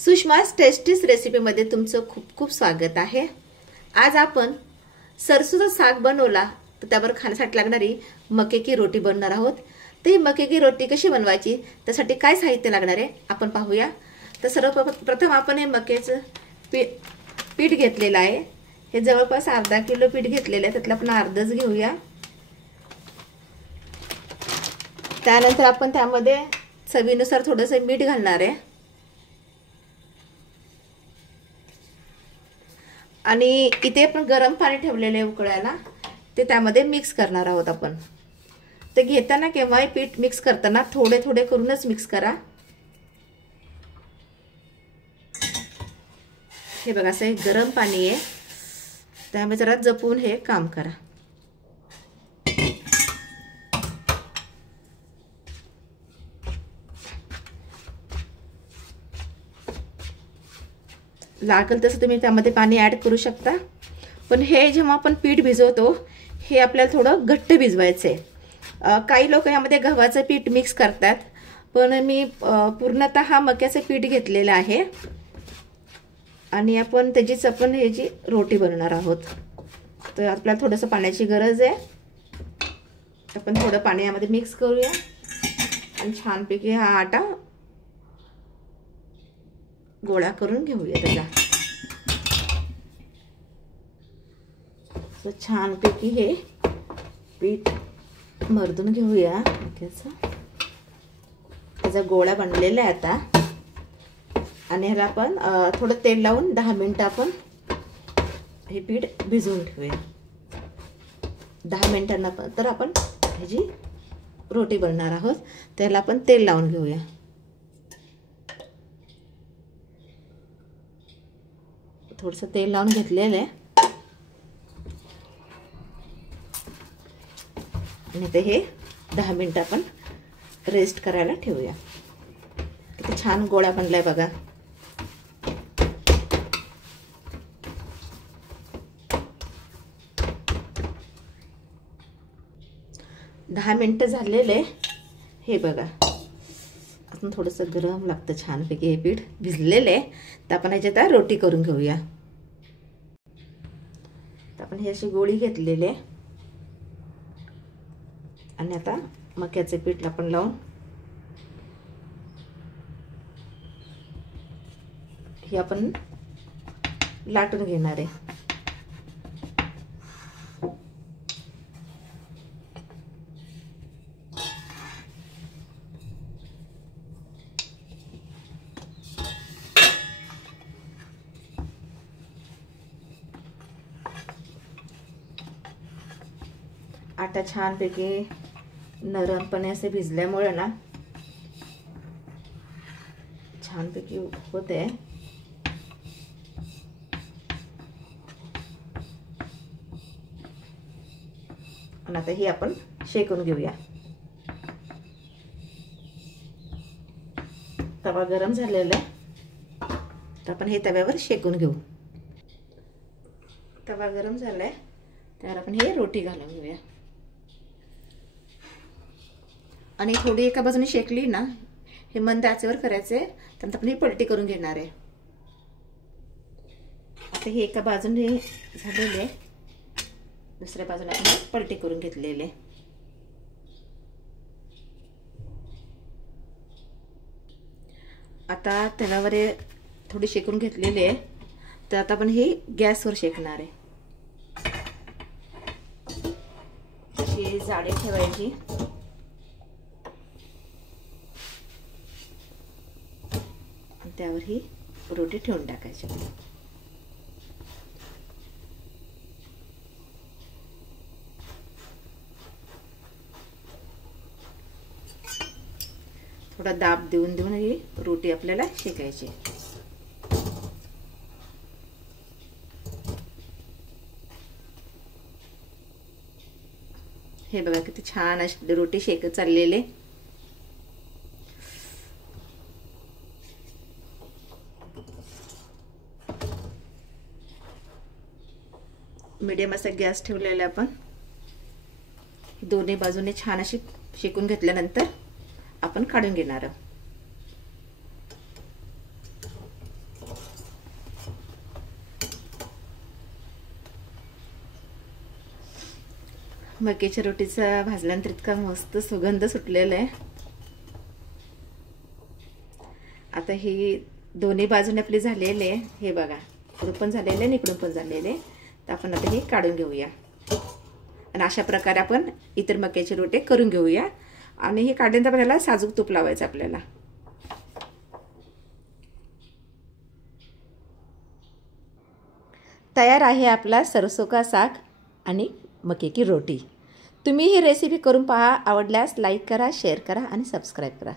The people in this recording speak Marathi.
सुषमा's टेस्टीज रेसिपीमध्ये तुमचं खूप खूप स्वागत आहे। आज आपण सरसोचं साग बनवला तर त्यावर खाण्यासाठी लागणारी मके की रोटी बनवणार आहोत। तर ही मके की रोटी कशी बनवायची त्यासाठी काय साहित्य लागणार आहे आपण पाहूया। तर सर्वप्रथम आपण हे मकेचं पीठ घेतलेलं आहे। हे जवळपास अर्धा किलो पीठ घेतलेलं आहे, त्यातलं आपण अर्धच घेऊया। त्यानंतर आपण त्यामध्ये चवीनुसार थोडंसं मीठ घालणार आहे आणि इथे आपण गरम पाणी ठेवलेले आहे उकळायला, ते त्यामध्ये मिक्स करणार आहोत आपण। ते घेताना केव्हाही पीठ मिक्स करताना थोडे थोडे करूनच मिक्स करा। हे बघा असं गरम पाणी आहे, त्यामुळे जरा जपून हे काम करा। लागेल तसं तुम्ही त्यामध्ये पाणी ॲड करू शकता, पण हे जेव्हा आपण पीठ भिजवतो हे आपल्याला थोडं घट्ट भिजवायचं आहे। काही लोक यामध्ये गव्हाचं पीठ मिक्स करतात, पण मी पूर्णतः मक्याचं पीठ घेतलेलं आहे आणि आपण त्याचीच ह्याची रोटी बनवणार आहोत। तर आपल्याला थोडंसं पाण्याची गरज आहे, आपण थोडं पाणी यामध्ये मिक्स करूया आणि छानपैकी हा आटा गोळा करून घेऊया। त्याचा तर छानपैकी हे पीठ मर्दून घेऊया। त्याचा गोळा बनलेला आहे आता, आणि ह्याला आपण थोडं तेल लावून 10 मिनिटं आपण हे पीठ भिजवून ठेवूया। 10 मिनिटांनंतर आपण ह्याची रोटी बनवणार आहोत। त्याला आपण तेल लावून घेऊया। थोडंसं तेल लावून घेतलेलं आहे आणि ते हे 10 मिनिटं आपण रेस्ट करायला ठेवूया। किती छान गोळा बनलाय बघा। दहा मिनिटं झालेले हे बघा, अजून थोडंसं गरम लागतं छानपैकी हे पीठ भिजलेलं आहे। तर आपण ह्याच्यात रोटी करून घेऊया। तर आपण ही अशी गोळी घेतलेली आहे आणि आता मक्याचे पीठ आपण लावून हे आपण लाटून घेणार आहे। आटा छानपैकी नरमपणे असे भिजल्यामुळे ना छानपैकी होते। आणि आता ही आपण शेकून घेऊया। तवा गरम झालेला आहे, तर आपण हे तव्यावर शेकून घेऊ। तवा गरम झालाय, त्यावर आपण हे रोटी घालून घेऊया आणि थोडी एका बाजूने शेकली ना, हे मंद आचेवर करायचे। त्यानंतर आपण ही पलटी करून घेणार आहे। आता ही एका बाजूने झालेले, दुसऱ्या बाजूला आपण पलटी करून घेतलेले। आता तव्यावर थोडी शेकून घेतलेली आहे, तर आता आपण ही गॅसवर शेकणार आहे। अशी जाडी ठेवायची आणि त्यावर ही रोटी ठेवून टाकायची। थोडा दाब देऊन देऊन ही रोटी आपल्याला शेकायची। हे बघा किती छान अशी रोटी शेकत चाललेली। मीडियम असा गॅस ठेवलेला आपण दोन्ही बाजूने छान अशी शेकून घेतल्यानंतर आपण काढून घेणार आहोत। मक्याच्या रोटीचा भाजल्यानंतर इतका मस्त सुगंध सुटलेला आहे. आता ही दोन्ही बाजूने आपली झालेली आहे. हे बघा, इकडून पण झालेले आहे आणि इकडून पण झालेले आहे. तर आपण आता हे काढून घेऊया आणि अशा प्रकारे आपण इतर मक्याचे रोटे करून घेऊया. आणि हे काढल्यानंतर आपल्याला साजूक तूप लावायचं आपल्याला. तयार आहे आपला सरसों का साग आणि मक्के की रोटी. तुम्ही ही रेसिपी करून पहा. आवडल्यास लाईक करा, शेअर करा आणि सबस्क्राईब करा.